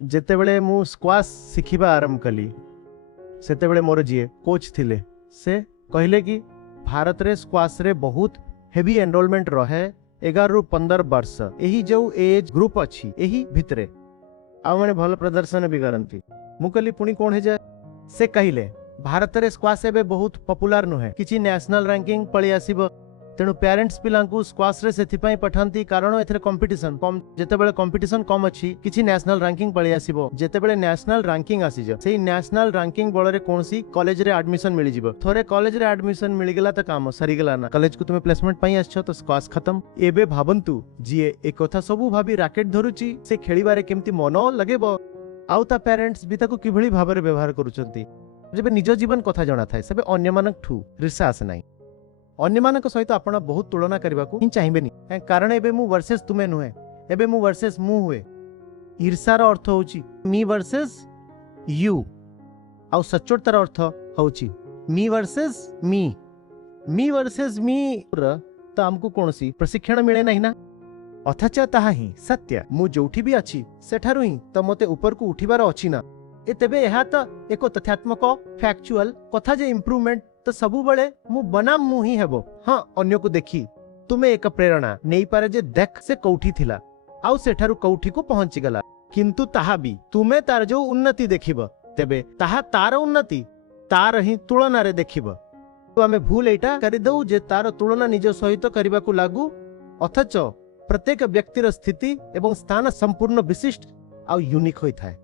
जेतेबेले मु स्क्वाश शिखिबा आरंभ कली सेतेबेले मोर जीए कोच थिले से कहले कि भारत रे स्क्वाश रे बहुत हेवी एनरोलमेंट रहे 11 रु 15 वर्ष यही जो एज ग्रुप अच्छी यही भितरे आ माने भल प्रदर्शन भी करती मु कहली पुणी कौन है जाए से कहले भारत रे स्क्वाश एबे बहुत पॉपुलर नुहे किछि नेशनल रैंकिंग पळी आसीबो तेणु पेरेंट्स पिलांकु स्क्वाश रे सेथिपाई पठांती कारण एथरे कंपटीशन कम जेतेबेले कंपटीशन कम अछि किछि नेशनल रैंकिंग पळी आसीबो जेतेबेले नेशनल रैंकिंग आसी जा सेही नेशनल रैंकिंग बळ रे कोनसी कॉलेज रे एडमिशन मिलि जिवो थोरे कॉलेज रे एडमिशन मिलि गेला त काम सरी गेला ना कॉलेज को तुमे प्लेसमेंट पई आछो तो स्क्वाश खत्म एबे भाबंतु जिए ए कथा सबु भाबी रैकेट धरुची से खेलिबारे केमती मन लगेबो आउ ता पेरेंट्स भी ताको किभଳି भाबरे व्यवहार करूचंती जेबे निज जीवन कथा जणा थाए सेबे अन्य मानक ठू रिसास नाही अन्य मानक सहित आपण बहुत तुलना करबा को ही चाहिबेनी कारण एबे मु वर्सेस तुमे नुहे एबे मु वर्सेस मु हुए ईर्षार अर्थ होची मी वर्सेस यू आउ सच्चोटतार अर्थ होची मी वर्सेस मी वर्सेस मी तो हमको कोनसी प्रशिक्षण मिले नहीं ना अथच ताहा ही सत्य मु जोठी भी अछि सेठारु ही तो मते ऊपर को उठिबार अछि ना ए तेबे एहा तो एको तथ्यात्मक फैक्चुअल कथा जे इंप्रूवमेंट तो सबु बळे मु बनाम मु ही हेबो हां अन्य को देखी तुमे एक प्रेरणा नेई पारे जे देख से कौठी थिला आउ सेठारु कौठी को पहुंची गला किंतु ताहा भी तुमे तार जो उन्नति देखिबो तेबे ताहा तार उन्नति तार ही तुलना रे देखिबो तो हमें भूल एटा करि दउ जे तार तुलना निज सहित करबा को लागू अथच प्रत्येक व्यक्तिर स्थिति एवं स्थान संपूर्ण विशिष्ट आ यूनिक होई थाए।